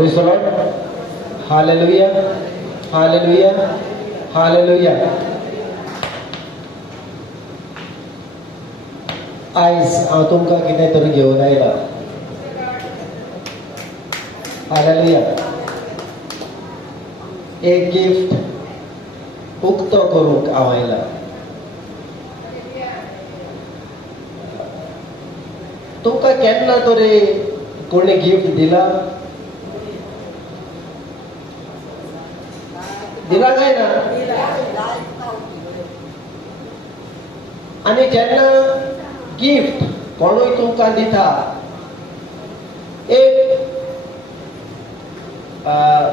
Praise the Lord. Hallelujah. Hallelujah. Hallelujah. आयज हांव तुमकां कितें तरी घेवन आयला. हालेलुया. एक गिफ्ट उक्तो करूंक हांव आयला. तुमकां केन्ना तरी कोणी गिफ्ट दिला? दिला काय ना? आणि जेन्ना गिफ्ट कोणूय तुमकां दिता, एक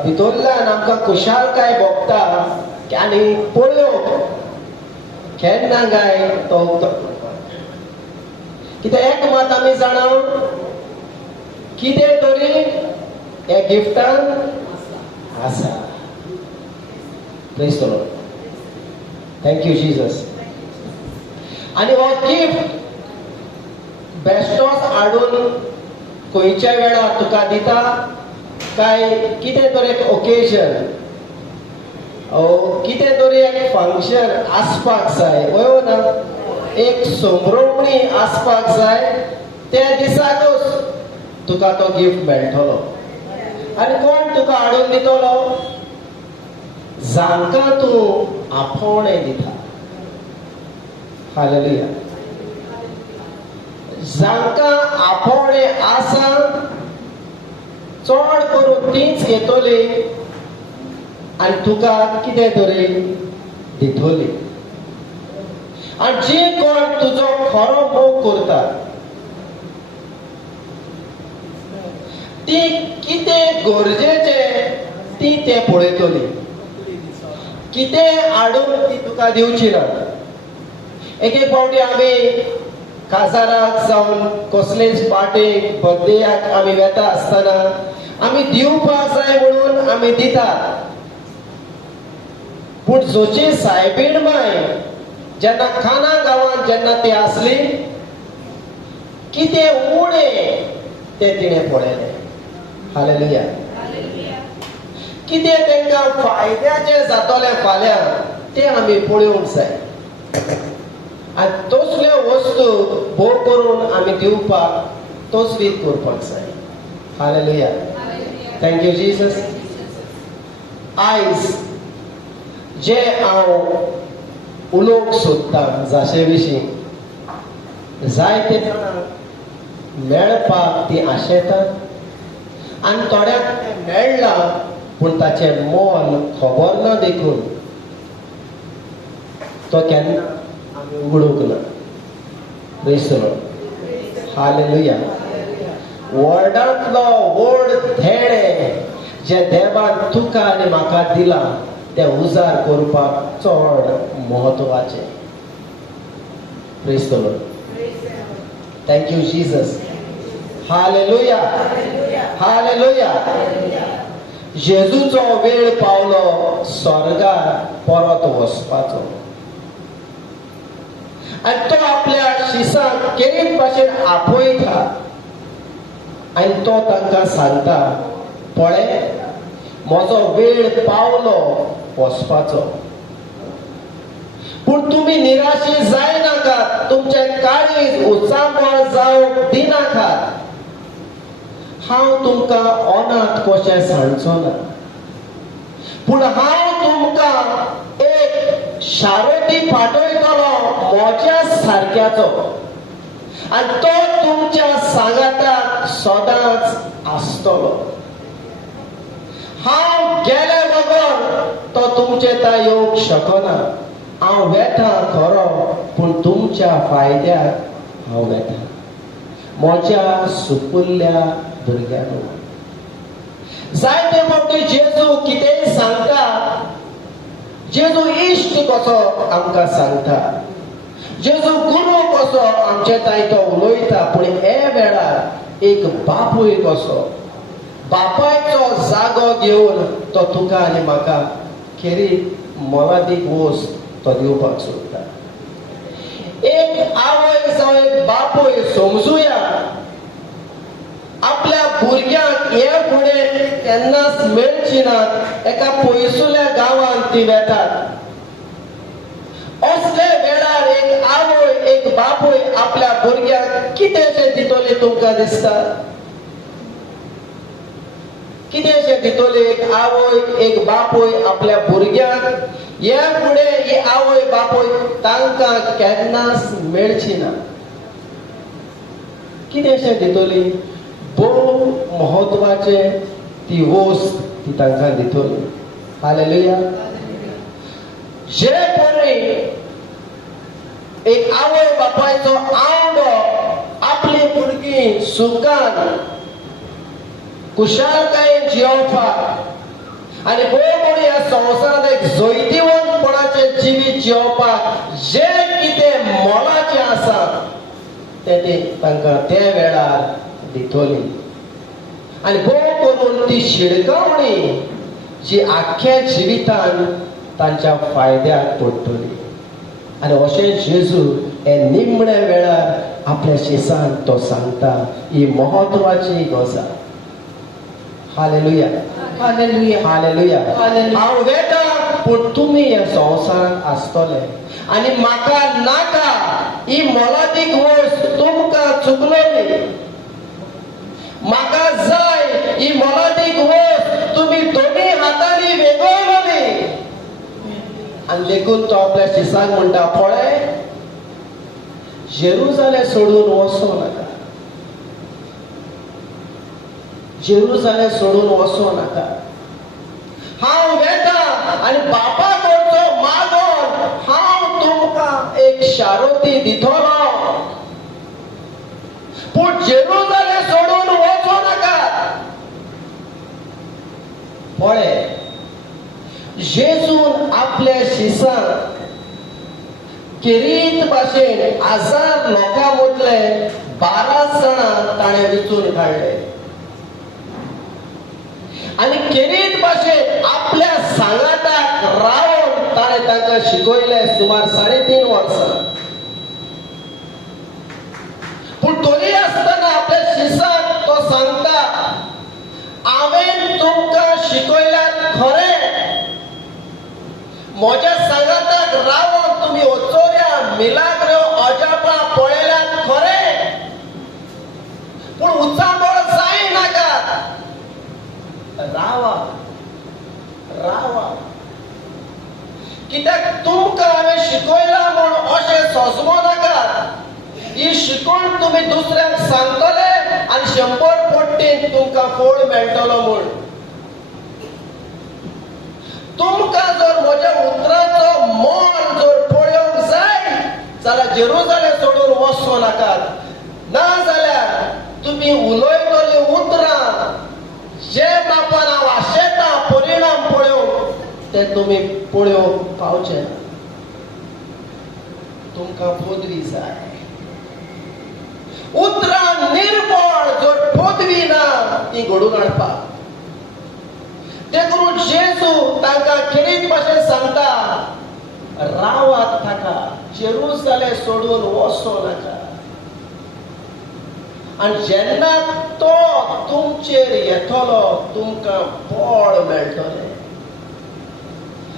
भितरल्यान आमकां खुशालकाय भोगता आनी पळोवंक केन्ना काय तो कित्याक एक मात आमी जाणाव, कितें तरी हे गिफ्टान आसा. Praise the Lord. Thank you, Jesus. आणि हो गिफ्ट बेश्टोच हाडून खंयच्या वेळार तुका दिता काय कितें तरी एक ओकेजन, कितें तरी एक फंक्शन आसपाक जाय, वय ना, एक संभ्रमणी आसपाक जाय, त्या दिसाकूच तुका तो गिफ्ट मेळटलो. आनी कोण तुका हाडून दितलो? जांकां तूं आपोवणें दिता. हालेलुया. जांकां आपोवणें आसा चड करून तीच येतली आनी तुका कितें तरी दितली. आनी जी कोण तुजो खरो मोग करता ती कितें गरजेचें ती ते पळयतली. कितें हाडून ती तुका दिवची ना. एक एक फावटी आमी काजाराक जावन कसलेच पार्टेक बर्थडेक आमी वेता आसतना आमी दिवपाक जाय म्हणून आमी दितात. पूण जोची सायबीण माय जेन्ना खाना गांवांत जेन्ना ती आसली, कितें उणें तें तिणें पळयलें. हालेलुया. कितें तांकां फायद्याचें जातलें फाल्यां तें आमी पळोवंक जाय. आनी तसल्यो वस्तू भोव करून आमी दिवपाक तसलीच करपाक जाय. हालेलुया. Thank you Jesus. आयज जे हांव उलोवंक सोदतां जाचे विशीं जायते जाणांक मेळपाक ती आशेतात आनी थोड्यांक तें मेळ्ळां पूण ताचें मोल खबर ना देखून तो केन्ना आमी उगडूंक ना. Praise the Lord. हालेलुया. वर्ल्डांतलो व्हड धेडे जे देवान तुका आनी म्हाका दिला ते उजार करपाक चड म्हत्वाचें. Praise the lord. Thank you Jesus. Hallelujah. Hallelujah. जेजूचो वेळ पावलो स्वर्गार परत वचपाचो आनी तो आपल्या शिसांक केरीत भाशेन आपयता आनी तो तांकां सांगता, पळय म्हजो वेळ पावलो वचपाचो. पूण तुमी निराशी जायनाकात, तुमचें काळीज उचांबळ जावंक दिनाकात. हांव तुमकां अनाथ कशें सांडचो ना, पूण हांव तुमकां एक शारोती पाठयतलो म्हज्या सारक्याचो आनी तो तुमच्या सांगाताक सदांच आसतलो. हांव गेले बगर तो तुमचे थंय येवंक शकना. हांव वेता खरो पूण तुमच्या फायद्याक हांव वेता, म्हज्या सुपुल्ल्या भुरग्यांक. जायते फावटी जेजू कितेंय सांगता, जेजू इश्ट कसो आमकां सांगता, जेजू गुरू कसो आमचे थंय तो उलयता. पूण हे वेळार एक बापूय कसो बापायचो जागो घेवन तो तुका आनी म्हाका खेरी मोलादीक वस्त तो दिवपाक सोदता. एक आवय जावं एक बापूय समजुया, आपल्या भुरग्यांक हे फुडें केन्नाच मेळची नात. एका पयसुल्या गांवांत ती वेतात. असले वेळार एक आवय एक बापूय आपल्या भुरग्याक कितेंशें दितली तुमकां दिसता? कितेंशें दितली एक आवय एक बापूय आपल्या भुरग्याक? हे फुडें ही आवय बापूय तांकां केन्नाच मेळची ना. कितेंशें दितली? भोव म्हत्वाचें ती वस्त ती तांकां दितली. हालेलुया. जे कोणी एक आवय बापायचो आवडो आपली भुरगीं सुखान कुशालकायेन जियोवपाक आनी भोव कोणी ह्या संवसारांत एक जैतिवंतपणाचें जिवीत जियोवपाक जे कितें मोलाचें आसा ते तांकां ते वेळार दितली. आनी भोव करून ती शिडकावणी जी आख्ख्या जिवितान तांच्या फायद्याक पडटली. आनी अशें जेजू हे निमणे वेळार आपल्या शिसांक तो सांगता. ही महत्वाची गजाल. हालेलुया. हालेलुया. हालेलुया. हांव वेता पूण तुमी ह्या संवसारांत आसतले आनी म्हाका नाका ही मोलादीक वस्त तुमकां चुकलोली. म्हाका जाय ही मोलादीक वस्त तुमी दोनी हातांनी वेगळलोली. आनी देखून तो आपल्या शिसांक म्हणटा, पळय, जेरुजालेम सोडून वचूं नाका. जेरुजालेम सोडून वचूं नाका. हांव वेता आनी बापा कडचो मागोन हांव तुमकां एक शारोती दितलो. पूण जेरुजालेम सोडून वचूं नाका. पळय, जेजून आपल्या शिसांक किरीत भाशेन 1000 लोकां मदले 12 जाणां ताणें वेंचून काडले. आनी किरीत भाशेन आपल्या सांगाताक रावन ताणें तांकां शिकयले सुमार 3.5 वर्सां. पूण तरी आसतना आपल्या शिसांक तो सांगता, हांवें तुमकां शिकयल्यात खरें. म्हज्या सांगाताक रावन तुमी ओचोऱ्या मिलाग्रो अजापां पळयल्यात खरें. पूण उचांबळ जायनाका. रावा रावा. कित्याक तुमकां हांवें शिकयलां म्हूण अशें सोजमो नाका. ही शिकवण तुमी दुसऱ्याक सांगतले आनी 100 पट्टीन तुमकां फळ मेळटलो म्हूण. तुमकां जर म्हज्या उतराचो मोल जर पळोवंक जाय जाल्यार जेरुजालेम सोडून वचूं नाकात. नाजाल्यार तुमी उलयतलीं उतरां जे मापान हांव आशेता परिणाम पळोवंक ते तुमी पळोवंक पावचे ना. तुमकां पदवी जाय. उतरां निर्मळ जर पदवी ना ती घडोवन हाडपाक. देखून जेजू तांकां किरीत भाशेन सांगता, रावात ताका, जेरुजालेम सोडून वचूं नाका. आनी जेन्ना तो तुमचेर येतलो तुमकां बळ मेळटलें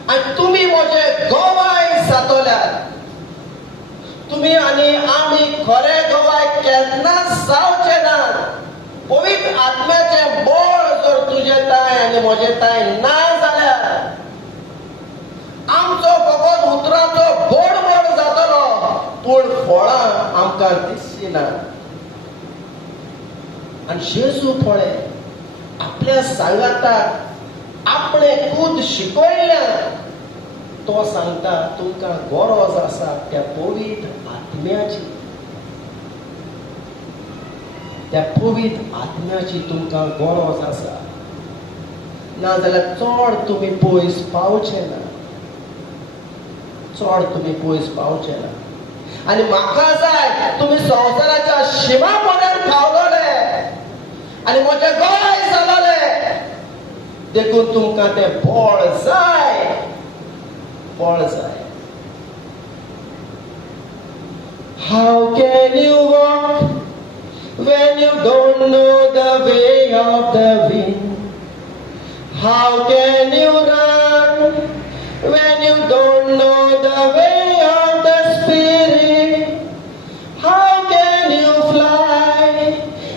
आनी तुमी म्हजे गवाय जातल्यात. तुमी आनी आमी खरे गवाय केन्नाच जावचे नात. पवित्र आत्म्याचें बळ जर तुजे ताय आनी म्हजे ताय ना जाल्यार आमचो फकत उतराचो बोडबोड जातलो पूण फळां आमकां दिसची ना. आनी जेजू पळय आपल्या सांगाताक आपणें खूद शिकयल्यान तो सांगता, तुमकां गरज आसा त्या पवित्र आत्म्याची. त्या पवित्र आत्म्याची तुमकां गरज आसा. नाजाल्यार चड तुमी पयस पावचे ना. चड तुमी पयस पावचे ना. आनी म्हाका जाय तुमी संवसाराच्या शिमा पर्यंत पावलोले आनी म्हजे गोंय जालोले. देखून तुमकां तें बळ जाय. बळ जाय. How can you walk when you don't know the way of the wind. How can you run when you don't know the way of the Spirit? How can you fly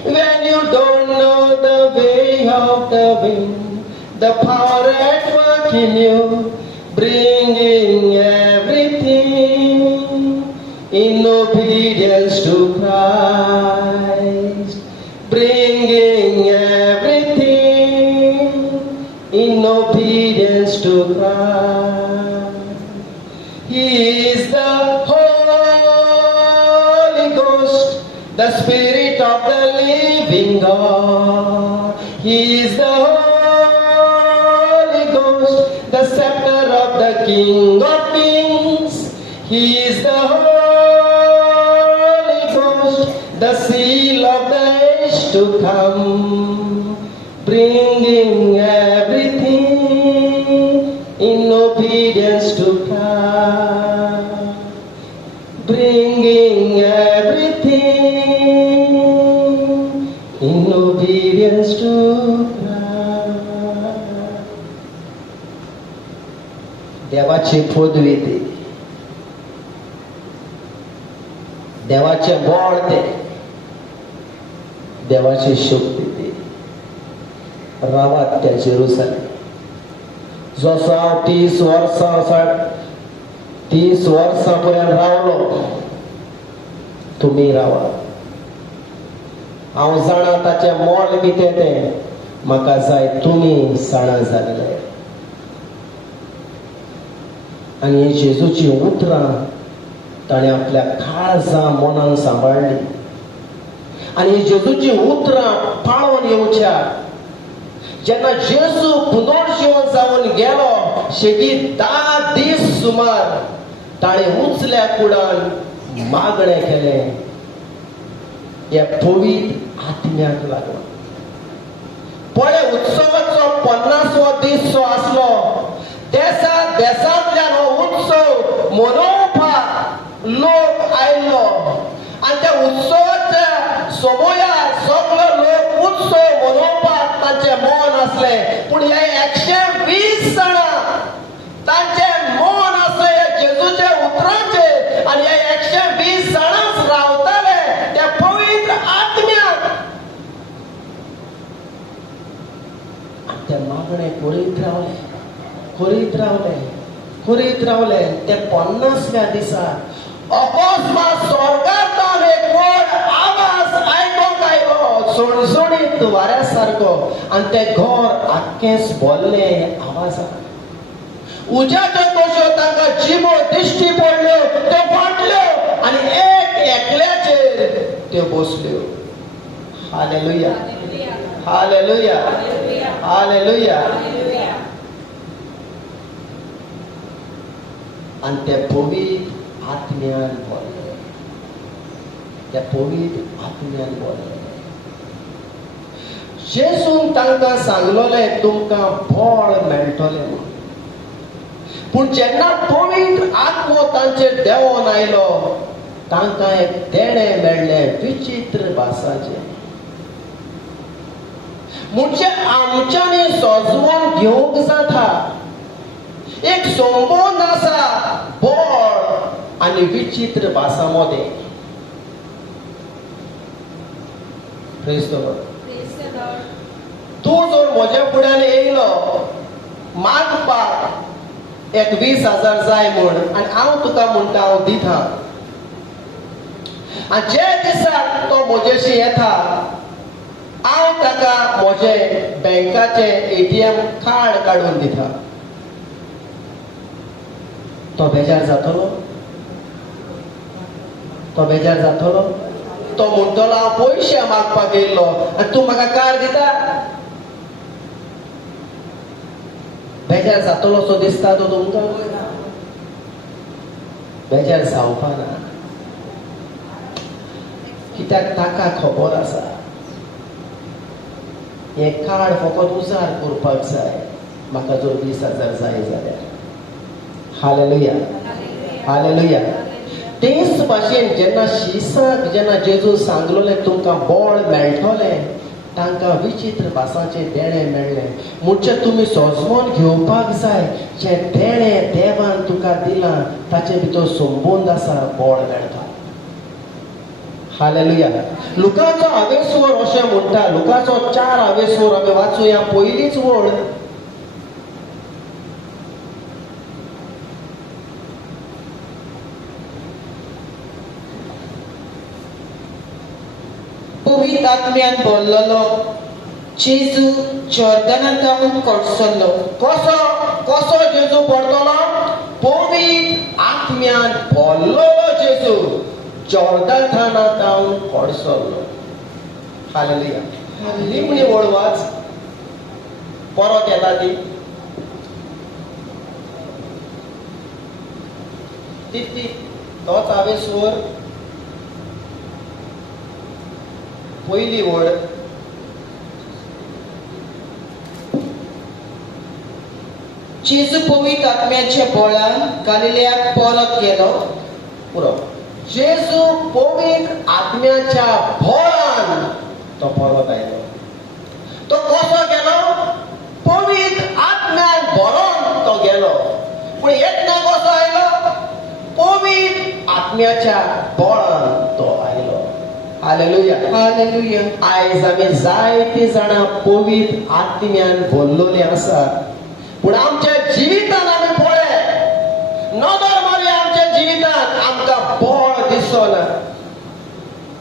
when you don't know the way of the wind? The power at work in you, bringing everything in obedience to Christ, bringing everything in obedience to Christ. He is the Holy Ghost, the Spirit of the living God. He is the Holy Ghost, the scepter of the King of Kings. He is the Holy Ghost, the seal of the age to come, bringing everything in obedience to Christ, bringing everything in obedience to Christ. देवाचे पदवी ते, देवाचे बळ ते, देवाची शक्ती ते. रावात त्या जेरुसलेम. जसो हांव 30 वर्सां पर्यंत रावलो, तुमी रावा. हांव जाणा ताचें मोल कितें तें म्हाका जाय तुमी जाणा जाल्ले. आनी ही जेजूची उतरां ताणें आपल्या काळजां मनान सांबाळली. आनी ही जेजूची उतरां पाळोवन येवच्या. जेन्ना जेजू पुनर्जीवन जावन गेलो, शेगी 10 दीस सुमार ताणें उचल्या कुडान मागणें केलें हे पवित्र आत्म्याक लागून. पळय, उत्सवाचो 50वो दीस जो आसलो, देशांतल्यान हो उत्सव मनोवपाक लोक आयिल्लो. आनी त्या उत्सवाच्या समयार सगळे लोक उत्सव मनोवपाक तांचें मन आसलें. पूण हे 120 जाणां तांचें मन आसलें हे जेजूच्या उतरांचेर. आनी हे 120 जाणांच रावताले त्या पवित्र आत्म्याक. आनी ते मागणें करीत रावले. ते 50व्या दिसा अकस्मात स्वर्गांतल्यान एक व्हड आवाज आयकोंक आयलो, सणसणीत वाऱ्या सारको. आनी ते घर आख्खेंच भरलें आवाजान. उज्याच्यो कश्यो तांकां जिबो दिश्टी पडल्यो, त्यो फाटल्यो आनी एक एकल्याचेर त्यो बसल्यो. Hallelujah, hallelujah, hallelujah. आनी ते पवित्र आत्म्यान भरले. जेजून तांकां सांगलोलें तुमकां बळ मेळटलें म्हूण. पूण जेन्ना पवित्र आत्मो तांचेर देंवोन आयलो, तांकां एक देणें मेळ्ळें विचित्र भासाचें. म्हणजे आमच्यांनी सजवून घेवंक जाता. एक संबंध आसा बळ आनी विचित्र भासा मदें. Praise the Lord. तूं जर म्हज्या फुड्यान येयलो मागपाक एक 20,000 जाय म्हूण, आनी हांव तुका म्हणटा हांव दितां. आनी जे दिसाक तो म्हजेशी येता, हांव ताका म्हजें बँकाचें ATM कार्ड काडून दितां. तो बेजार जातलो? तो म्हणटलो हांव पयशे मागपाक येयल्लो आनी तूं म्हाका कार्ड दिता? बेजार जातलो सो दिसता तो तुमकां? बेजार जावपा ना. कित्याक ताका खबर आसा हे कार्ड फकत उजार करपाक जाय. म्हाका जर 20,000 जाय जाल्यार. Hallelujah, hallelujah. तेच भाशेन जेन्ना शिसाक जेन्ना जेजू सांगलोलें तुमकां बळ मेळटलें, तांकां विचित्र भासाचे देणे मेळ्ळे. म्हणजे तुम्ही सोजमोन घेवपाक जाय. जे देणे देवान तुका दिलां ताचे भितर संबंद आसा, बळ मेळटा. हालेलुया. लुकाचो हावेसवर अशें म्हणटा, लुकाचो 4 हावेसवर आमी वाचुया. पयलीच वळ, पवित्र आत्म्यान भरलेलो जेजू जॉर्दनांतल्यान कडसरलो. कसो कसो जेजू पडटलो? पवित्र आत्म्यान भरलेलो जेजू जॉर्दनांतल्यान कडसरलो. हालेलुया. निमणी वळ वाच, परत येता ती. तोच हावेसवर पयली वळ. जेजू पवित्र आत्म्याच्या बळान गलिलेयाक परत गेलो. पुरो. जेजू पवित्र आत्म्याच्या बळान तो परत आयलो. तो कसो गेलो? पवित्र आत्म्यान भरून तो गेलो. पूण येतना कसो आयलो? पवित्र आत्म्याच्या बळान तो आयलो. हालेलुया. हालेलुया. आयज आमी जायती जाणां पवित्र आत्म्यान भरलेली आसात. पूण आमच्या जिवितान आमी पळय, नदर मारली आमच्या जिवितान आमकां बळ दिसना,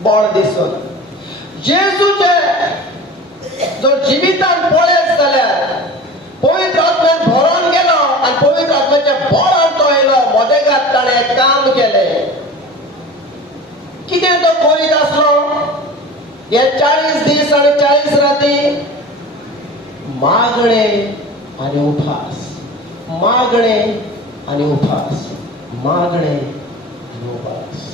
बळ दिसना. जेजूचे जर जिवितान पळयत जाल्यार पवित्र आत्म्यान भरून गेलो आनी पवित्र आत्म्याच्या बळान तो आयलो. मोदेगात ताणें काम केलें. कितें तो करीत आसलो हे 40 दीस आनी 40 राती? मागणे आनी उपास, मागणे आनी उपास, मागणे आनी उपास.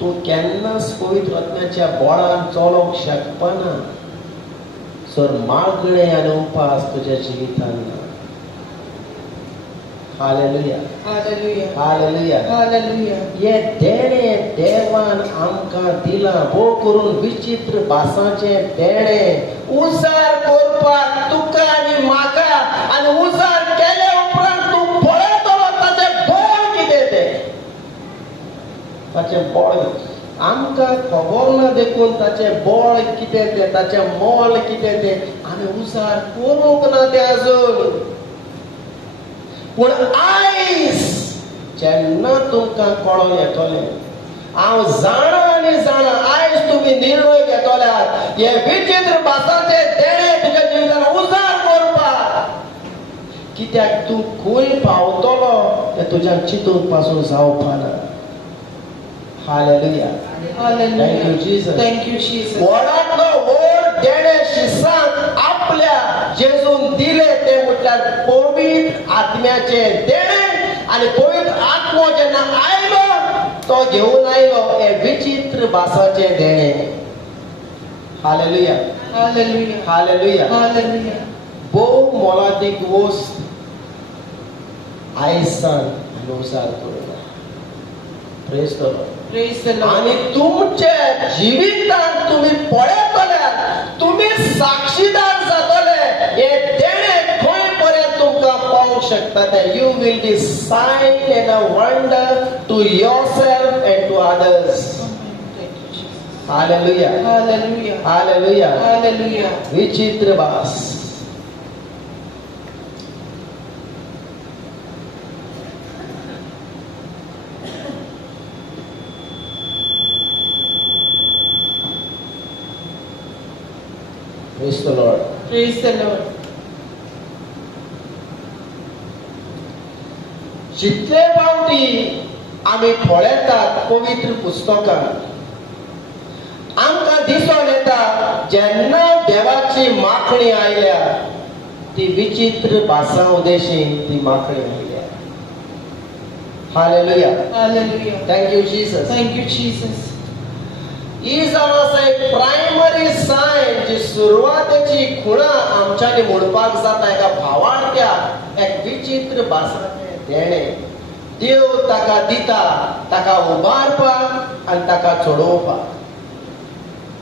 तूं केन्नाच पवित्र आत्म्याच्या बळान चलोवंक शकना जर मागणे आनी उपास तुज्या जिवितान ना. हालेलुया. हालेलुया. हालेलुया. हालेलुया. हे देणे देवान आमकां दिला. भोव करून विचित्र भासाचे देणे उजार करपाक तुका आनी म्हाका. आनी उजार केले उपरांत तूं पळयतलो ताचे बळ कितें तें. ताचे बळ आमकां खबर ना देखून ताचे बळ कितें तें, ताचें मोल कितें तें आमी उजार करूंक ना तें अजून. पूण आयज जेन्ना तुमकां कळोन येतलें, हांव जाणा आनी जाणा आयज तुमी निर्णय घेतल्यात हे विचित्र भासाचे देणे तुज्या जिवितान उजार करपाक. कित्याक तूं खंय पावतलो तें तुज्या चिंतूंक पासून जावपा ना. Hallelujah. Hallelujah. Thank you, Jesus. Thank you, Jesus. वडांतलो व्हड देणे शिसांत आपल्या जेजून दिले ते म्हटल्यार पवित्र आत्म्याचे देणे. आनी पवित्र आत्मो जेन्ना आयलो तो घेवन आयलो हे विचित्र भासाचे देणे. हालेलुया. Hallelujah. हालेलुया. Hallelujah. भोव मोलादीक वस्त आयज सान आमी उजार करूंक. Praise the Lord. Praise the Lord. आणि तुमच्या जिवितान तुम्ही पळयतल्यार तुम्ही साक्षीदार जातले हे देणे खंय पर्यंत तुमकां पावूंक शकता ते. You will be sign and a wonder to yourself and to others. Hallelujah. Hallelujah. Hallelujah. Hallelujah. विचित्र भास. Praise the Lord. Praise the Lord. जितले फावटी आमी पळयतात पवित्र पुस्तकांत आमकां दिसून येता जेन्ना देवाची माखणी आयल्या ती विचित्र भासां उदेशीन ती माखणी आयल्या. Hallelujah. Hallelujah. Thank you Jesus. Thank you, Jesus. ही जावन आसा एक प्रायमरी सायन जी सुरवातेची खुणा आमच्यानी म्हणपाक जाता. एका भावार्थ्या एक विचित्र भासाचे देणे देव ताका दिता, ताका उबारपाक आनी ताका चडोवपाक.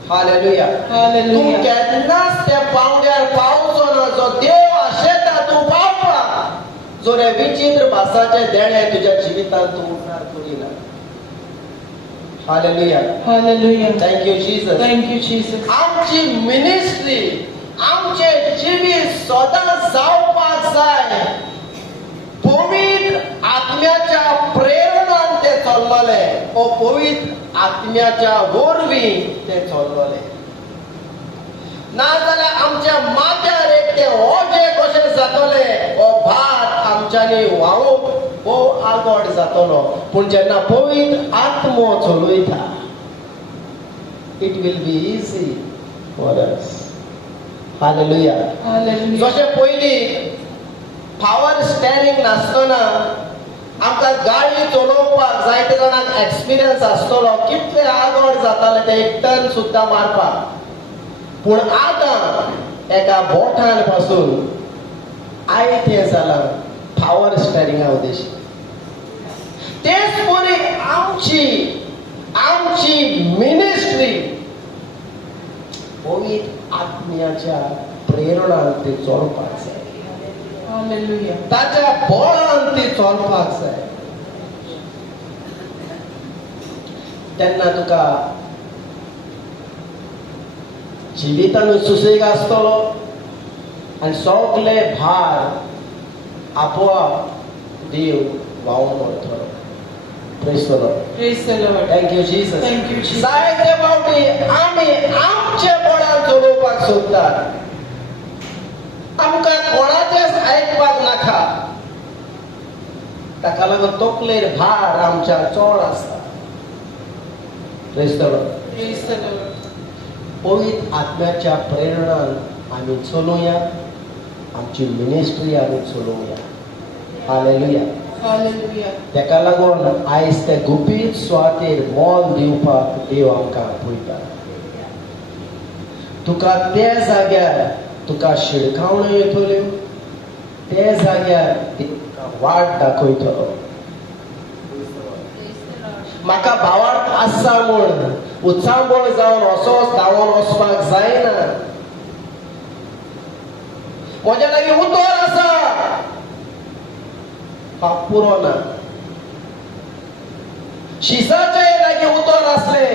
हालेलुया. तू Hallelujah. केन्नाच त्या पावड्यार पावचो ना जो देव आशेता तूं पावपाक. जो रे विचित्र भासाचे देणे तुज्या जिवितांत तूं उद्धार करिना. Hallelujah. Hallelujah. Thank you Jesus. Thank you, Jesus. आमची मिनिस्ट्री आमचे जिवीत सदांच जावपाक जाय पवित्र आत्म्याच्या प्रेरणान ते चल्लोले ओ पवित्र आत्म्याच्या वरवीं ते चल्लोले. नाजाल्यार आमच्या माथ्यार एक ते ओझे कशें जातले हो भार आमच्यांनी व्हांवूंक भोव आगोड जातलो. पूण जेन्ना पवित्र आत्मो चलयता it will be easy for us. Hallelujah. Hallelujah. जशें पयलीं पावर स्टेरिंग नासतना आमकां गाडी चलोवपाक जायते जाणांक एक्सपिरियन्स आसतलो कितले आगोड जाताले ते एक टर्न सुद्दां मारपाक. पूण आतां एका बोटान पासून आयतें जालां पावर स्टेरिंगा उद्देश. तेच परी आमची मिनिस्ट्री पवित्र आत्म्याच्या प्रेरणान ती चलपाक जाय. Hallelujah. ताच्या बळान ती चलपाक जाय. तेन्ना तुका जिवितानूय सुसेग आसतलो आनी सगळे भार आपोआप देव व्हांवून वतलो. Praise the Lord. Praise the Lord. Thank you Jesus. Thank you, Jesus. जायते फावटी आमी आमचे बळान चलोवपाक सोदतात. आमकां कोणाचेच आयकपाक नाका. ताका लागून तकलेर भार आमच्या चड आसता. Praise the Lord. Praise the Lord. पवित्र आत्म्याच्या प्रेरणान आमी चलुया. आमची मिनिस्ट्री आमी चलोवया. हालेलुया. Hallelujah. तेका लागून आयज ते गुपीत सुवातेर मोल दिवपाक देव आमकां आपयता. तुका त्या जाग्यार तुका शिडकावण्यो येतल्यो. त्या जाग्यार तुका वाट दाखयतलो. म्हाका भावार्थ आसा म्हूण उत्सांबळ जावन असोच धांवून वचपाक जायना. म्हज्या लागीं उतर आसा पुरो ना. शिसाचे लागीं उतर आसले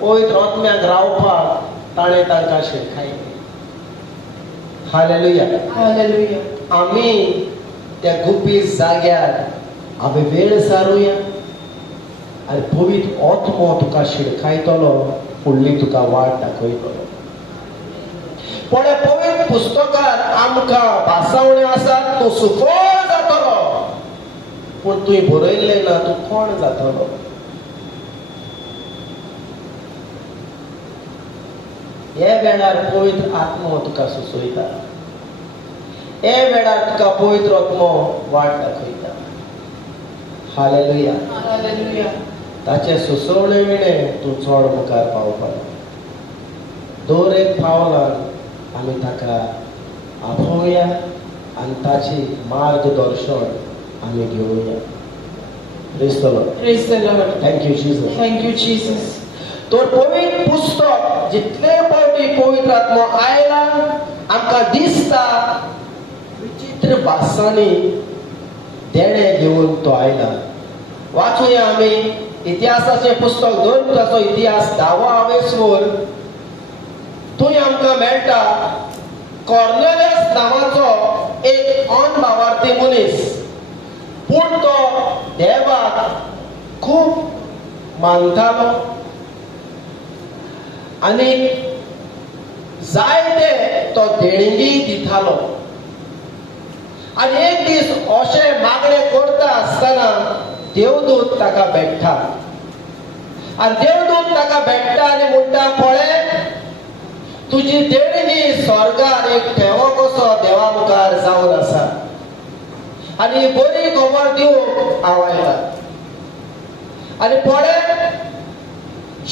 पवित्र आत्म्याक रावपाक ताणें तांकां शिरकायलें. हालेलुया. Hallelujah. आमी त्या गुपीत जाग्यार आमी वेळ सारुया आनी पवित्र आत्मो तुका शिरकायतलो. फुडली तुका वाट दाखयतलो. पण पवित्र पुस्तकार आमकां भासावण्यो आसात. तूं सुफळ जातलो. पूण तुवें बरयल्लें ना तूं कोण जातलो. हे वेळार पवित्र आत्मो तुका सुचयता. हे वेळार तुका पवित्र आत्मो वाट दाखयता. हालेलुया. Hallelujah. ताचे सुचोवणे विणें तूं चड मुखार पावपाक. दर एक पावलान आमी ताका आपोवया आनी ताची मार्गदर्शन आमी घेवया. Praise the Lord. Praise the Lord. Thank you Jesus. Thank you, Jesus. तर पवित्र पुस्तक जितले फावटी पवित्र आत्मो आयला आमकां दिसता विचित्र भासांनी देणे घेवन तो आयला. वाचूया आमी इतिहासाचें पुस्तक 2 इतिहास 10वें थंय आमकां मेळटा कॉर्नेलियस नांवाचो एक अनभावार्थी मनीस. पूण तो देवाक खूब मानतालो आनी जायते तो देणगी दितालो. आनी एक दीस अशें मागणें करता आसतना देवदूत ताका भेटता. आनी देवदूत ताका भेटता आनी म्हणटा पळय तुजी देणगी स्वर्गार एक ठेवो कसो देवा मुखार जावन आसा आनी बरी खबर दिवंक हांव आयला. आनी पळय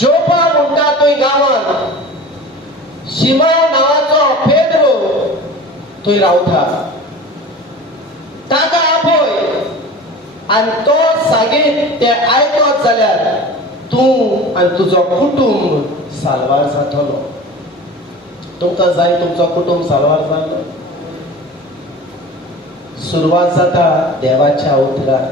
जोपा म्हणटा थंय गांवांत शिमोन नांवाचो पेद्रो थंय रावता. ताका आपय आनी तो सांगीत तें आयकत जाल्यार तूं आनी तुजो कुटुंब साल्वार जातलो. तुमकां जाय तुमचो कुटुंब साल्वार जालो. सुरवात जाता देवाच्या उतरार.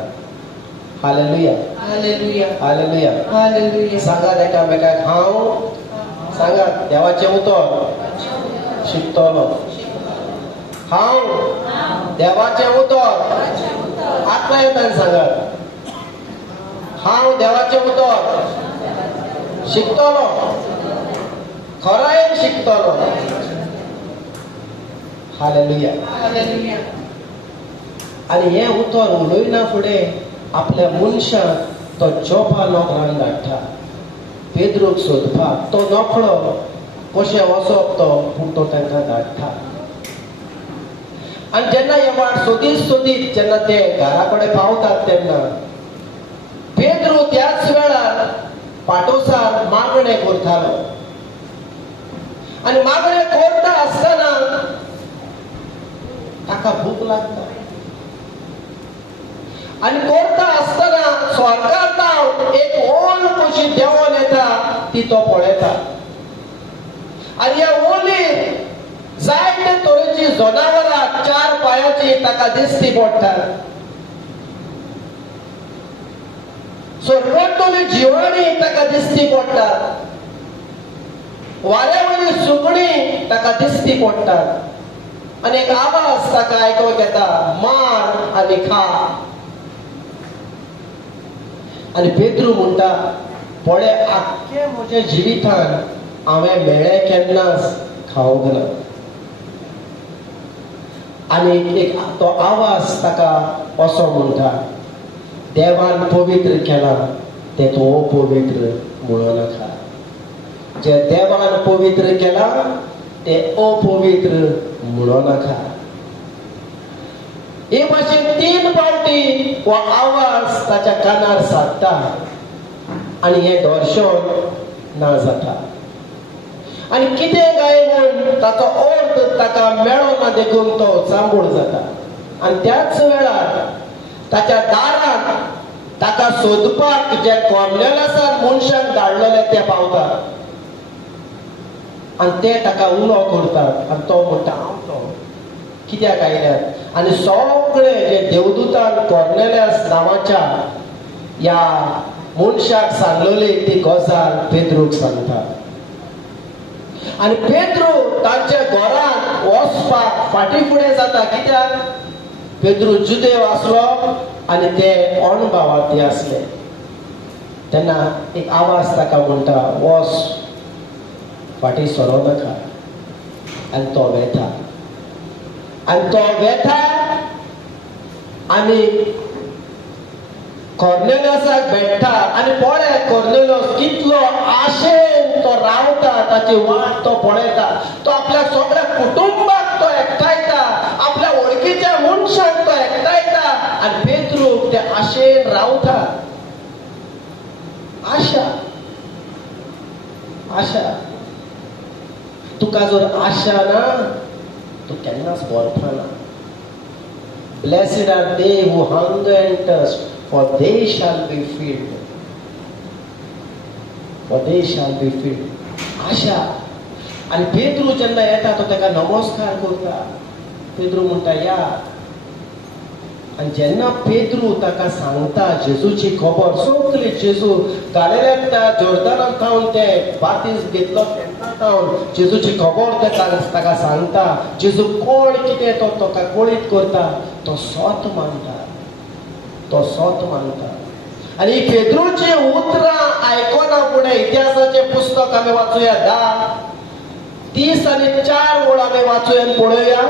Hallelujah, Hallelujah. हालेलुया. Hallelujah. सांगात एकामेकाक हांव सांगात देवाचें उतर शिकतलो. हांव देवाचें उतर आत्मा येतान सांगात. हांव देवाचें उतर शिकतलो. खरायेन शिकतलो. हालेलुया. Hallelujah. आनी हें उतर उलयना फुडें आपल्या मनशाक तो जॉबा नोकरान धाडटा. पेद्रूक सोदपाक तो नोकरो कशें वचप तो पूण तो तांकां धाडटा. आनी जेन्ना हे वाट सोदीत सोदीत जेन्ना ते घरा कडेन पावतात तेन्ना पेद्रू त्याच वेळार पाटोसार मागणें करतालो. आनी मागणें करता आसतना ताका भूक लागता. आनी करता आसतना स्वर्गांतल्यान एक ओल कशी देंवोन येता ती तो पळयता. आनी ह्या ओलीर जायते तरेची जनावरां 4 पांयाची ताका दिश्टी पडटात. स्वर्गांतली जिवाणी ताका दिश्टी पडटात. वाऱ्यावयली सुकणीं ताका दिश्टी पडटात. आनी एक आवाज ताका आयकोंक येता, मार आनी खा. आनी पेद्रू म्हणटा, पळय आख्खे म्हज्या जिवितान हांवें मेळ्ळें केन्नाच खावंक ना. आनी एक तो आवाज ताका असो म्हणटा, देवान पवित्र केला ते तूं अपवित्र म्हणूं नाका. जे देवान पवित्र केला ते अपवित्र म्हणूं नाका. हे भाशेन 3 फावटी हो आवाज ताच्या कानार सादता आनी हें दर्शन ना जाता. आनी कितें गाय म्हूण ताचो अर्थ ताका मेळो ना देखून तो चांबूळ जाता. आनी त्याच वेळार ताच्या दारांत ताका सोदपाक जे कॉर्नेलियसान मनशाक धाडलेले ते पावतात. आनी ते ताका उलो करतात. आनी तो म्हणटा हांव तो कित्याक आयल्यात. आनी सगळे जे देवदूतान कॉर्नेलियस नांवाच्या ह्या मनशाक सांगलेली ती गजाल पेद्रूक सांगता. आनी पेद्रू तांच्या घरांत वचपाक फाटीं फुडें जाता. कित्याक पेद्रू जुदेव आसलो आनी ते अणभावार्थी आसले. तेन्ना एक आवाज ताका म्हणटा, वच फाटीं सरो नाका. आनी तो वेता. आनी तो वेता आनी कॉर्नेलियसाक भेटता. आनी पळय कॉर्नेलियस कितलो आशेन तो रावता. ताची वाट तो पळयता. तो आपल्या सगळ्या कुटुंबाक तो एकठांयता. आपल्या वळखीच्या मनशाक तो एकठांयता. आनी पेद्रूक ते आशेन रावता. आशा आशा. तुका जर आशा ना तूं केन्नाच बरपना. Blessed are they who hunger and thirst, for they shall be filled. For they shall be filled. आशा. आनी पेद्रू जेन्ना येता तो ताका नमस्कार करता. पेद्रू म्हणटा या. आनी जेन्ना पेद्रू ताका सांगता जेजूची खबर सगळी, जेजू गालिलेंतल्या जोर्दानांत थावन ते बातीस घेतलो तेन्ना थावन जेजूची खबर ताका सांगता. जेजू कोण कितें तो ताका कळीत करता. तो सोत मानता. तो सोत मानता. आनी पेद्रूची उतरां आयकना फुडें इतिहासाचें पुस्तक आमी वाचुया 10, 30 आनी 4 वळ आमी वाचून पळोवया.